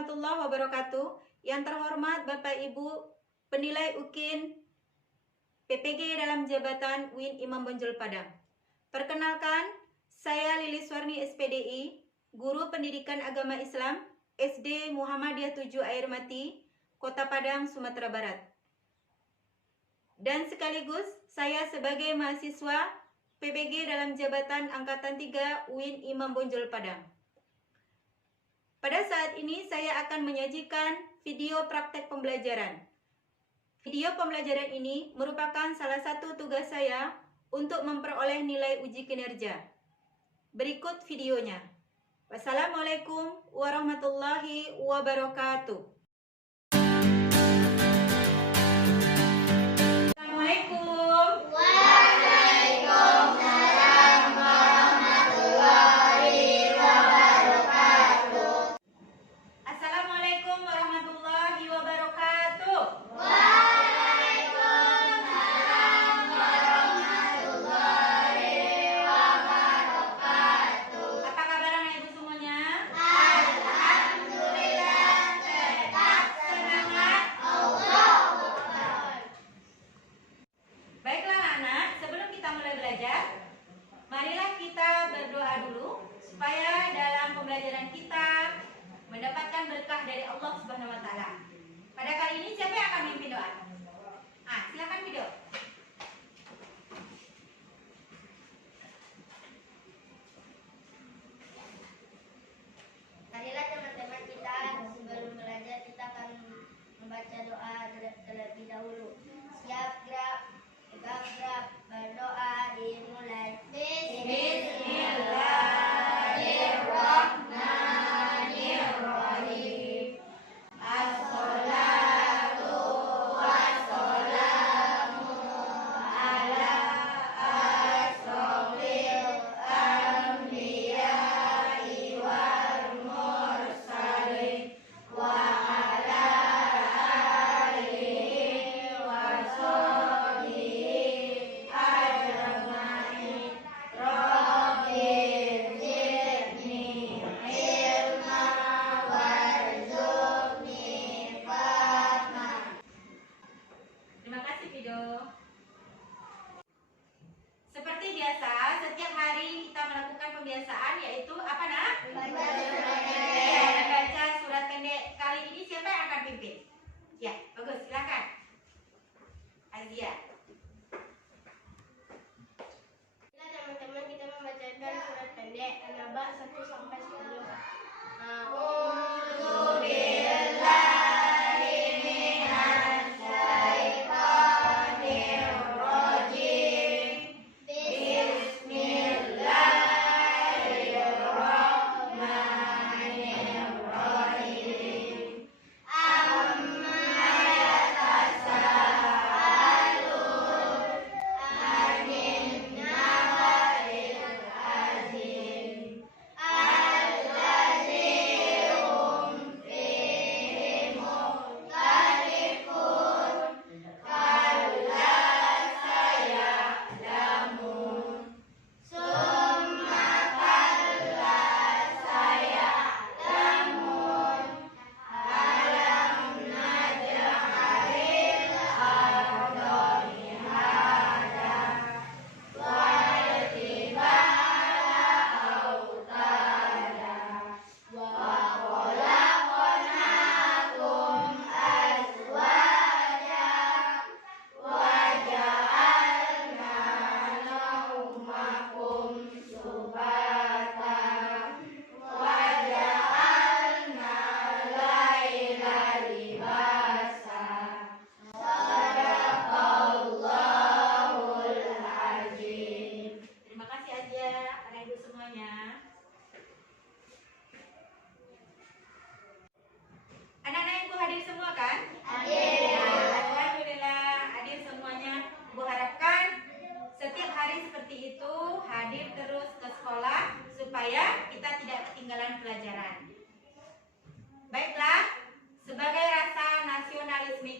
warahmatullahi wabarakatuh. Yang terhormat Bapak Ibu penilai UKIN PPG dalam jabatan UIN Imam Bonjol Padang. Perkenalkan, saya Lilis Warni SPDI, Guru Pendidikan Agama Islam SD Muhammadiyah 7 Air Mati, Kota Padang, Sumatera Barat. Dan sekaligus saya sebagai mahasiswa PPG dalam jabatan Angkatan 3 UIN Imam Bonjol Padang. Pada saat ini saya akan menyajikan video praktek pembelajaran. Video pembelajaran ini merupakan salah satu tugas saya untuk memperoleh nilai uji kinerja. Berikut videonya. Wassalamualaikum warahmatullahi wabarakatuh. Assalamualaikum. Waalaikumsalam warahmatullahi wabarakatuh. Assalamualaikum warahmatullahi wabarakatuh. Waalaikumsalam warahmatullahi wabarakatuh. Apa kabar anak ibu semuanya? Alhamdulillah, tetap semangat. Allahu Akbar. Baiklah anak, sebelum kita mulai belajar, marilah kita berdoa dulu supaya dalam pembelajaran kita mendapatkan berkah dari Allah Subhanahu wa taala. Pada kali ini siapa yang akan memimpin doa? Silakan video. Marilah teman-teman kita sebelum belajar kita akan membaca doa terlebih dahulu. Siap, gerak, tegak, gerak, berdoa dimulai. Bismillahirrahmanirrahim. As-salatu wassalamu ala asrofil anbiya'i wal mursalin wa ala alihi wa sahbihi ajma'in. Rabbi zidni ilma warzuqni fahma. Terima kasih video. Seperti biasa, setiap hari kita melakukan pembiasaan yaitu apa nak? Membaca surat Iya, pendek. membaca surat pendek. Kali ini siapa yang akan pimpin? Ya, bagus, silakan. Azia. Bila teman-teman kita membacakan surat pendek An-Naba 1 sampai 10. A'udzu billahi minasy syaithanir rajim. Bismillahirrahmanirrahim. Amma yatasaalun anin naba'il azim allazi hum fihi mukhtalifun kalla saya'lamun summa kalla saya'lamun alam naj'alil arda mihada wal jibala autada wa khalaqnakum azwaja wa ja'alna naumakum subata wa ja'alna laila libasa. Sadaqallahul azim. Terima kasih Azia, anak ibu semuanya. Anak-anak ibu hadir semua kan? Hadir. Ya, alhamdulillah hadir semuanya. Ibu harapkan setiap hari seperti itu hadir terus ke sekolah supaya kita tidak ketinggalan pelajaran. Baiklah, sebagai rasa nasionalisme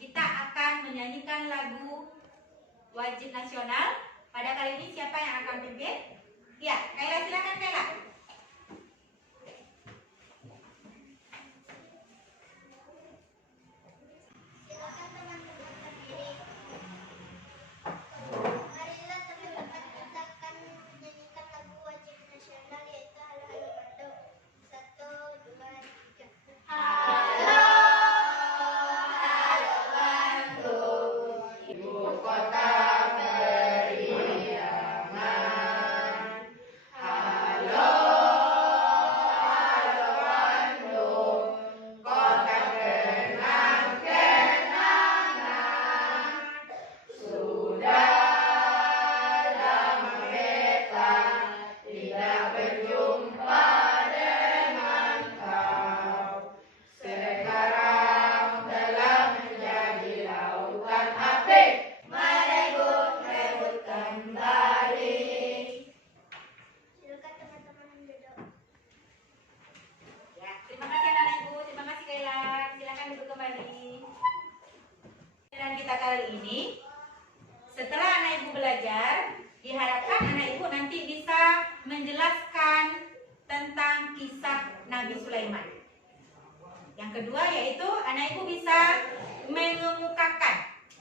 kita akan menyanyikan lagu wajib nasional. Pada kali ini siapa yang akan pimpin? Ya, Kaila, silakan Kaila. Nabi Sulaiman. Yang kedua yaitu anak ibu bisa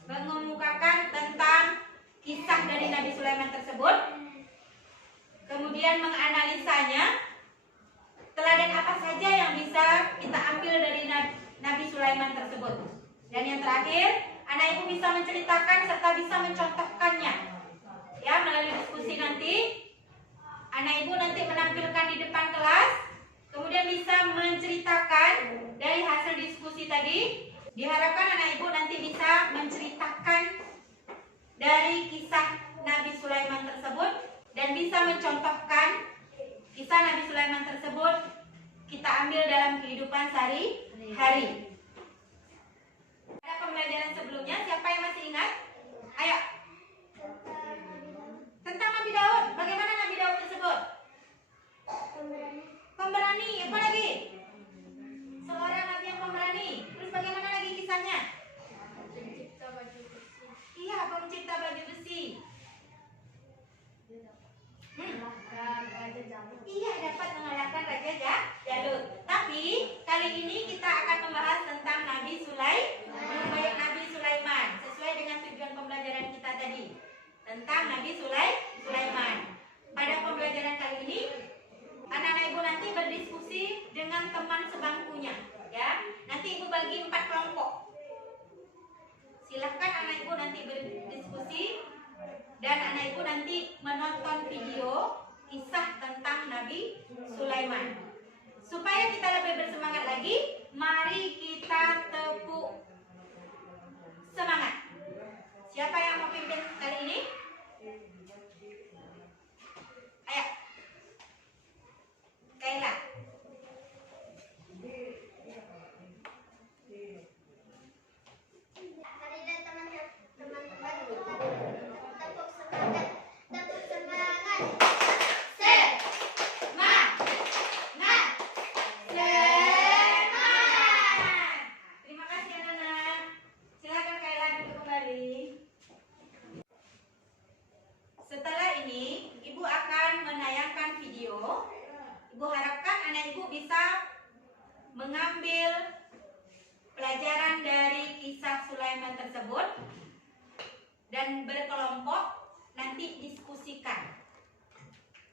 mengemukakan tentang kisah dari Nabi Sulaiman tersebut, kemudian menganalisanya, teladan apa saja yang bisa kita ambil dari Nabi Sulaiman tersebut. Dan yang terakhir, anak ibu bisa menceritakan serta bisa mencontohkannya. Ya, melalui diskusi nanti, anak ibu nanti menampilkan di depan kelas, kemudian bisa menceritakan dari hasil diskusi tadi. Diharapkan anak ibu nanti bisa menceritakan dari kisah Nabi Sulaiman tersebut dan bisa mencontohkan kisah Nabi Sulaiman tersebut kita ambil dalam kehidupan sehari-hari. Pada pembelajaran sebelumnya, siapa yang masih ingat? Ayo. Tentang Nabi Daud. Bagaimana Nabi Daud tersebut? Pemberani. Apa lagi? Seorang nabi yang pemberani. Terus bagaimana lagi kisahnya? Pencipta baju besi. Iya, pencipta baju besi. Iya, dapat mengalahkan Raja Jalut. Tapi kali ini kita akan membahas tentang Nabi Sulaiman, sesuai dengan tujuan pembelajaran kita tadi tentang Nabi Sulaiman. Pada pembelajaran kali ini, anak-anak ibu nanti berdiskusi dengan teman sebangkunya, ya. Nanti ibu bagi 4 kelompok. Silahkan anak ibu nanti berdiskusi dan anak ibu nanti menonton video kisah tentang Nabi Sulaiman. Supaya kita lebih bersemangat lagi, mari kita tepuk semangat. Siapa yang mau pimpin kali ini? Ayo. Kaila. Hari dan teman-teman kita tepuk semangat. Tepuk semangat. Terima kasih anak-anak. Silakan Kaila duduk kembali. Setelah ini, ibu akan menayangkan video. Ibu harapkan anak ibu bisa mengambil pelajaran dari kisah Sulaiman tersebut dan berkelompok nanti diskusikan.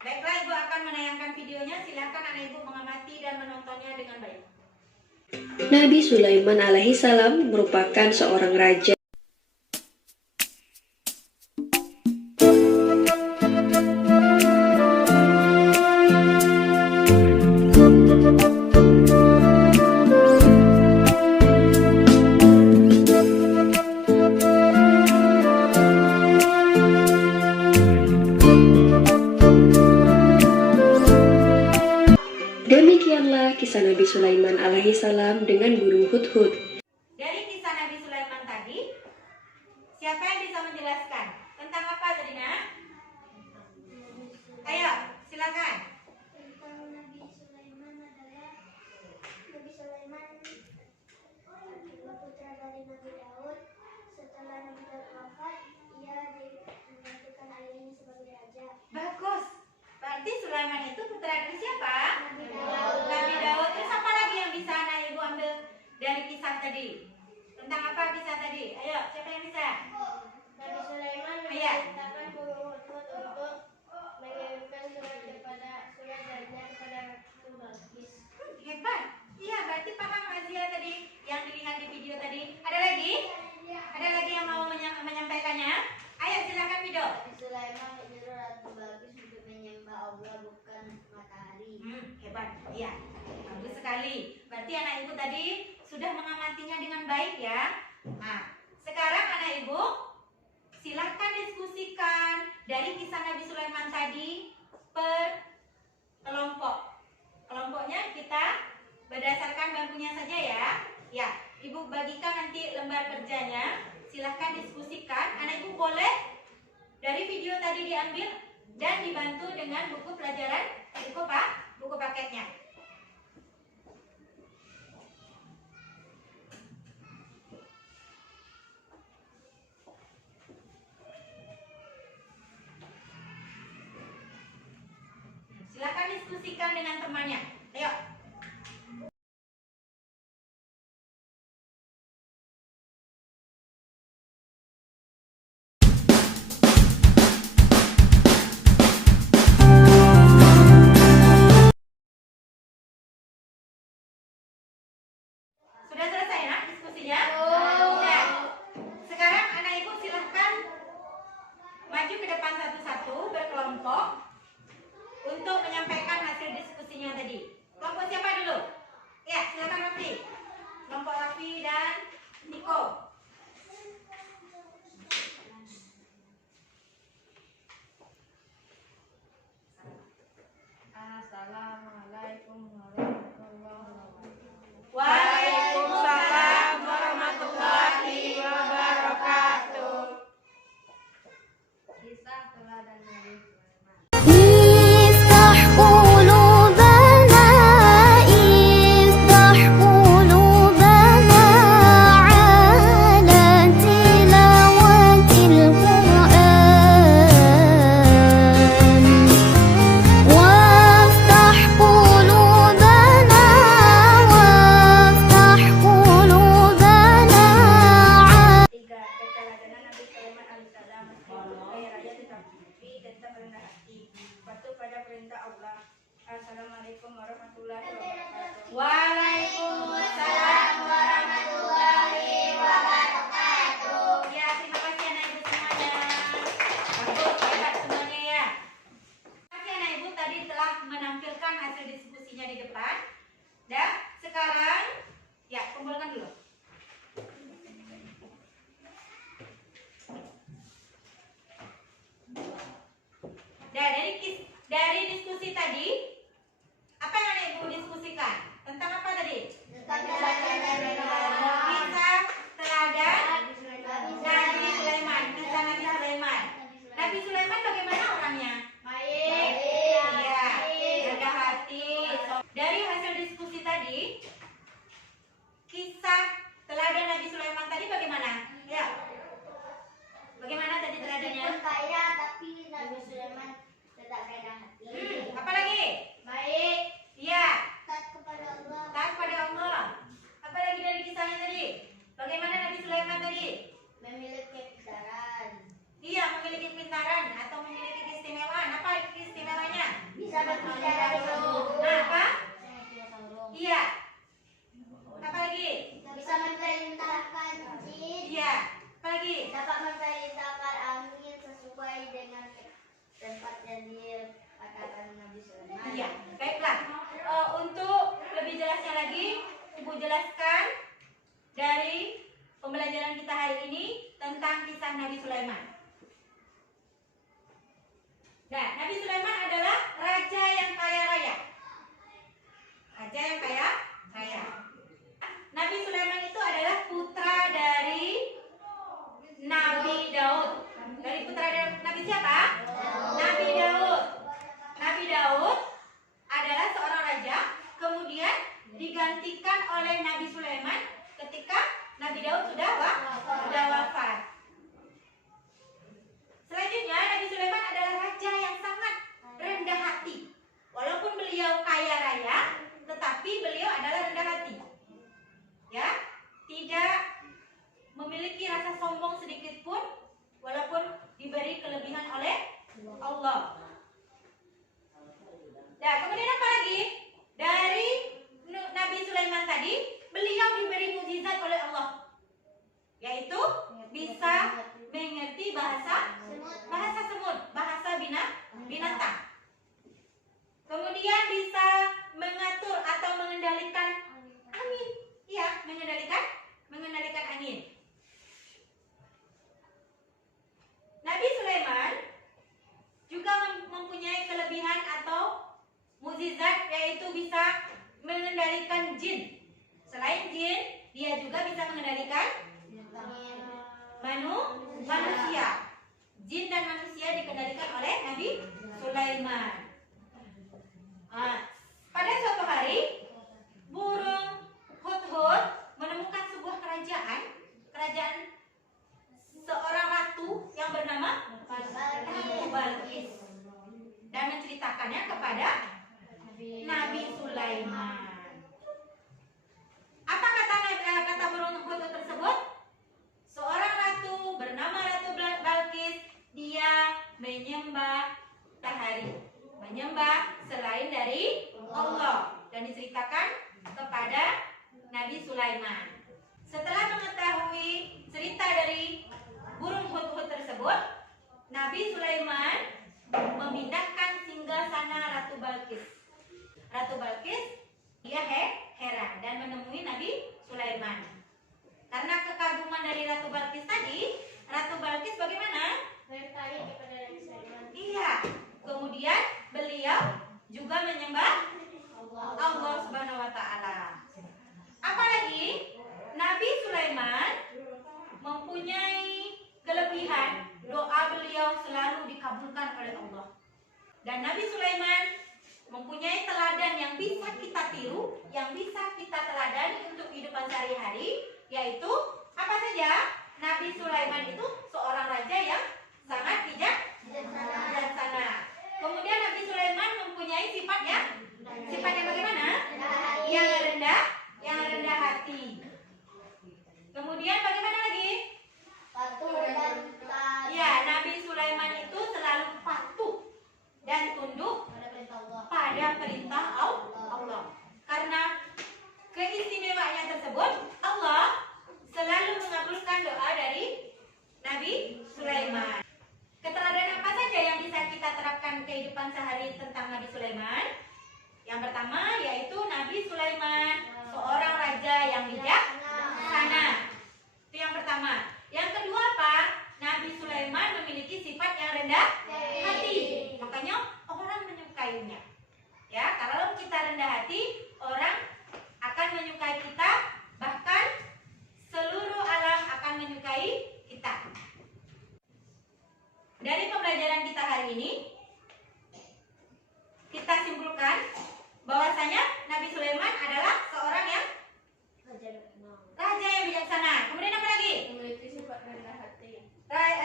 Baiklah, ibu akan menayangkan videonya. Silakan anak ibu mengamati dan menontonnya dengan baik. Nabi Sulaiman alaihissalam merupakan seorang raja. Demikianlah kisah Nabi Sulaiman alaihissalam dengan burung hudhud. Dari kisah Nabi Sulaiman tadi, siapa yang bisa menjelaskan tentang apa tadi, Nak? Ayo, silakan. Tentang Nabi Sulaiman adalah Nabi Sulaiman adalah putra dari Nabi Daud. Setelah Nabi Daud wafat, ia digantikan ayahnya sebagai raja. Bagus. Berarti Sulaiman itu putra dari siapa? Nabi Daud. Nabi Daud. Terus apa lagi yang bisa anak ibu ambil dari kisah tadi? Tentang apa kisah tadi? Ayo, siapa yang bisa? Nabi Sulaiman Iya. memerintahkan burung hudhud untuk mengirimkan surat darinya kepada Ratu Balqis. Hebat. Iya, berarti paham Azia tadi yang dilihat di video tadi. Ada lagi? Ada lagi yang mau menyampaikannya? Ayo, silakan Wido. Nabi Sulaiman menyuruh Ratu Balqis untuk menyembah Allah bukan matahari. Hebat. Iya. Bagus sekali. Berarti anak ibu tadi sudah mengamatinya dengan baik ya. Nah, sekarang anak ibu silahkan diskusikan dari kisah Nabi Sulaiman tadi per kelompok. Kelompoknya kita berdasarkan bangkunya saja ya. Ya, ibu bagikan nanti lembar kerjanya. Silahkan diskusikan. Anak ibu boleh dari video tadi diambil dan dibantu dengan buku pelajaran, buku paketnya. Silakan diskusikan dengan temannya. Ayo. Waalaikumsalam warahmatullahi wabarakatuh. Kisah teladan Nabi Sulaiman. افتح قلوبنا افتح قلوبنا على تلاوة القرآن وافتح قلوبنا Tiga, keteladanan Nabi Sulaiman alaihissalam meskipun kaya raya tetapi tetap rendah hati. Patuh pada perintah Allah. Assalamualaikum warahmatullahi wabarakatuh. Waalaikumsalam warahmatullahi wabarakatuh. Ya, terima kasih anak ibu semuanya. Bagus, hebat semuanya ya. Terima kasih anak ibu tadi telah menampilkan hasil diskusinya di depan. Dan sekarang, ya kumpulkan dulu. Dan dari diskusi tadi, apa yang anak ibu diskusikan? Tentang apa tadi? Kisah teladan Nabi Sulaiman. Kisah Nabi Sulaiman. Nabi Sulaiman bagaimana orangnya? Iya, rendah hati. Dari hasil diskusi tadi, kisah teladan Nabi Sulaiman tadi bagaimana? Ya. Bagaimana tadi teladannya? kaya tapi Nabi Sulaiman tetap rendah hati. Apa lagi? Baik, Iya, taat kepada Allah, taat pada Allah. Apa lagi dari kisahnya tadi? Bagaimana Nabi Sulaiman tadi? memiliki kebesaran, Iya, memiliki pintaran atau memiliki keistimewaan. Apa keistimewanya? bisa berbicara dengan Nah, apa? Iya. Apa lagi? bisa memerintahkan jin, Iya. Apa lagi? dapat memerintahkan angin sesuai dengan tempat yang dikatakan Nabi Sulaiman. Iya. Baiklah. Untuk lebih jelasnya lagi, Ibu jelaskan dari pembelajaran kita hari ini tentang kisah Nabi Sulaiman. Nah, Nabi Sulaiman adalah raja yang kaya raya. Raja yang kaya raya. Nabi Sulaiman itu adalah putra dari Nabi Daud. Dari putra dari Nabi siapa? Nabi Daud. Nabi Daud adalah seorang raja, kemudian digantikan oleh Nabi Sulaiman ketika Nabi Daud sudah wafat. Selanjutnya, Nabi Sulaiman adalah raja yang sangat rendah hati. Walaupun beliau kaya raya, tetapi beliau adalah rendah hati. Ya, tidak memiliki rasa sombong sedikit pun, walaupun diberi kelebihan oleh Allah. Nah, kemudian apa lagi? Dari Nabi Sulaiman tadi, beliau diberi mukjizat oleh Allah, yaitu bisa mengerti bahasa semut, bahasa binatang. Kemudian bisa mengatur atau mengendalikan angin. Iya, mengendalikan angin. Nabi Sulaiman juga mempunyai kelebihan atau mukjizat, yaitu bisa mengendalikan jin. Selain jin, dia juga bisa mengendalikan manusia. Jin dan manusia dikendalikan oleh Nabi Sulaiman. Pada suatu hari, burung hudhud menemukan sebuah kerajaan seorang ratu yang bernama Ratu Balqis, dan menceritakannya kepada Nabi Sulaiman. Apa kata burung hudhud tersebut? Seorang ratu bernama Ratu Balqis, dia menyembah matahari, menyembah selain dari Allah, dan diceritakan kepada Nabi Sulaiman. Setelah mengetahui cerita dari burung hudhud tersebut, Nabi Sulaiman memindahkan singgasana Ratu Balqis. Ratu Balqis dia heran dan menemui Nabi Sulaiman. Karena kekaguman dari Ratu Balqis tadi, Ratu Balqis bagaimana? Tertarik kepada Nabi Sulaiman. Iya. Kemudian beliau juga menyembah Dan Nabi Sulaiman mempunyai teladan yang bisa kita tiru, yang bisa kita teladani untuk kehidupan sehari-hari, yaitu apa saja? Nabi Sulaiman itu seorang raja yang sangat bijaksana. Kemudian Nabi Sulaiman mempunyai sifatnya bagaimana? Yang rendah hati. Kemudian bagaimana lagi? Patuh dan taat Ya, Nabi Sulaiman itu selalu patuh dan tunduk pada perintah Allah. pada perintah Allah. Karena keistimewaannya tersebut, Allah selalu mengabulkan doa dari Nabi Sulaiman. Keteladanan apa saja yang bisa kita terapkan kehidupan sehari tentang Nabi Sulaiman? Yang pertama yaitu Nabi Sulaiman seorang raja yang bijaksana. Itu yang pertama. Yang kedua apa? Nabi Sulaiman memiliki sifat yang rendah hati. Makanya orang menyukainya. Ya, kalau kita rendah hati, orang akan menyukai kita, bahkan seluruh alam akan menyukai kita. Dari pembelajaran kita hari ini, kita simpulkan bahwasanya Nabi Sulaiman adalah seorang yang raja yang bijaksana. Kemudian apa lagi? Memiliki sifat rendah hati.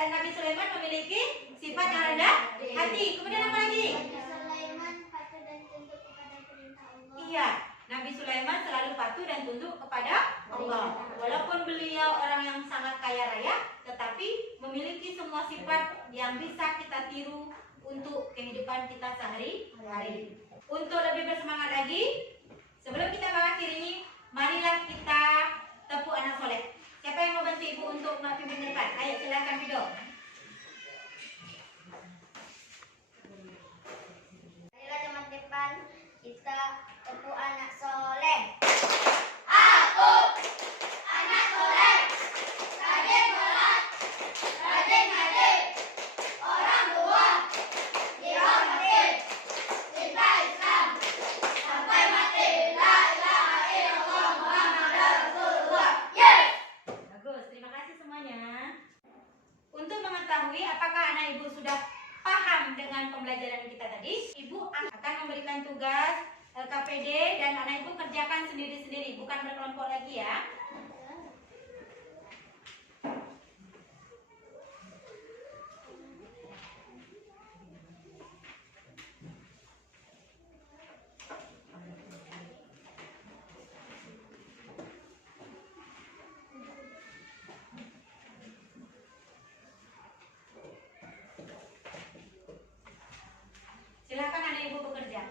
Nabi Sulaiman memiliki sifat yang rendah hati. Kemudian apa lagi? Nabi Sulaiman patuh dan tunduk kepada perintah Allah. Iya, Nabi Sulaiman selalu patuh dan tunduk kepada Allah. Walaupun beliau orang yang sangat kaya raya, tetapi memiliki semua sifat yang bisa kita tiru untuk kehidupan kita sehari-hari. Untuk lebih bersemangat lagi, sebelum kita mengakhiri ini, marilah kita tepuk anak soleh. Siapa yang mau bantu ibu untuk pimpin depan? Ayo silakan Fido. Marilah jemaat depan kita tepuk anak soleh. Bagus, terima kasih semuanya. Untuk mengetahui apakah anak ibu sudah paham dengan pembelajaran kita tadi, ibu akan memberikan tugas LKPD dan anak ibu kerjakan sendiri-sendiri, bukan berkelompok lagi ya. Silakan anak ibu bekerja.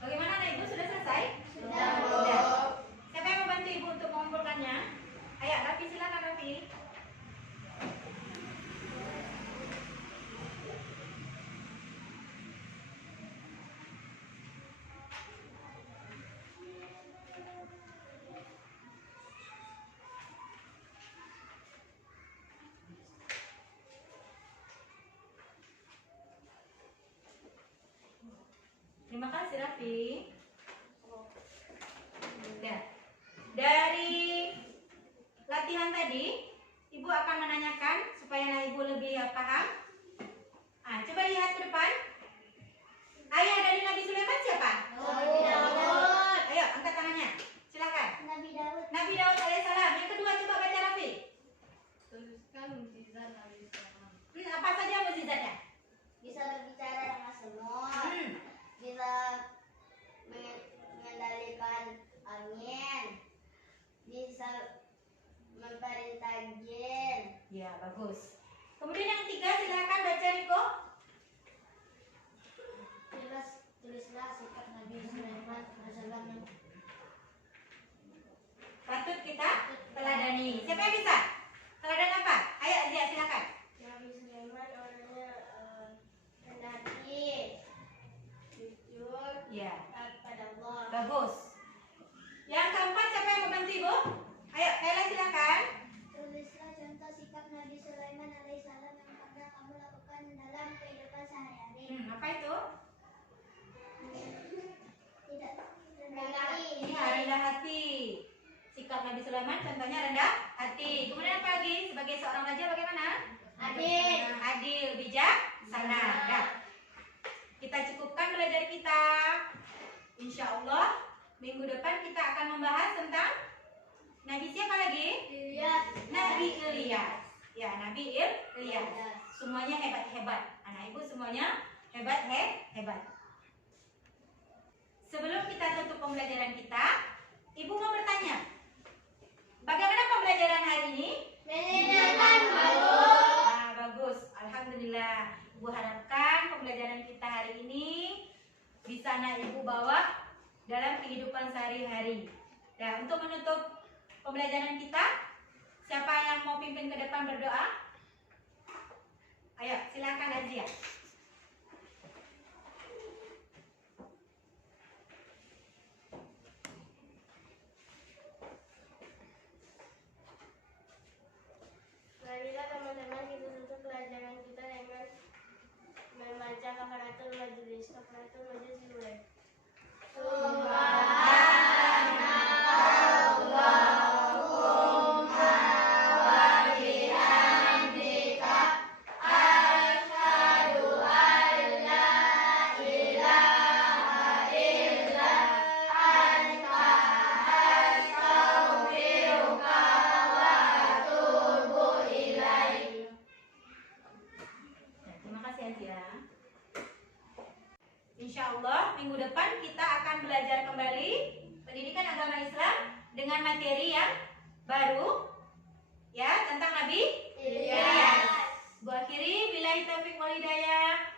Bagaimana anak ibu sudah selesai? Sudah. Siapa yang mau bantu ibu untuk mengumpulkannya? Ayo, Raffi, silakan Raffi. Terima kasih Raffi. Nah, dari latihan tadi, ibu akan menanyakan supaya anak ibu lebih paham. Coba lihat ke depan. Ayah dari Nabi Sulaiman siapa? Nabi Daud. Ayo, angkat tangannya. Silakan. Nabi Daud. Nabi Daud alaihissalam. Yang kedua coba baca Raffi. Tuliskan mukjizat Nabi Sulaiman. Apa saja mukjizatnya? Bisa berbicara dengan semut. Hmm. Bisa mengendalikan angin. Bisa memerintah jin. Ya, bagus. Kemudian yang ketiga silakan baca Riko. Tulislah sifat Nabi Sulaiman alaihissalam. Patut kita teladani. Siapa yang bisa? Teladan apa? Ayo, Zia silakan. Nabi Sulaiman orangnya rendah hati, jujur, Ya, taat pada Allah. bagus. Yang keempat siapa yang membantu ibu? Nabi Sulaiman contohnya rendah hati. Kemudian apa lagi? Sebagai seorang raja bagaimana? Adil. Adil, bijaksana. Dah. Kita cukupkan belajar kita. Insya Allah minggu depan kita akan membahas tentang Nabi siapa lagi? Nabi Ilyas. Ya, Nabi Ilyas. Semuanya hebat-hebat. Anak ibu semuanya hebat. Sebelum kita tutup pembelajaran kita, ibu mau bertanya, bagaimana pembelajaran hari ini? Menyenangkan, Bu. Bagus. Alhamdulillah. Ibu harapkan pembelajaran kita hari ini bisa anak ibu bawa dalam kehidupan sehari-hari. Dan untuk menutup pembelajaran kita, siapa yang mau pimpin ke depan berdoa? Ayo, silakan Azia. Marilah teman-teman kita tutup pelajaran kita dengan membaca kafaratul majelis. Kafaratul majelis dimulai. Terima kasih Azia. Insya Allah minggu depan kita akan belajar kembali pendidikan agama Islam dengan materi yang baru, ya, tentang Nabi Ilyas. Bu akhiri, billahi taufiq wal hidayah.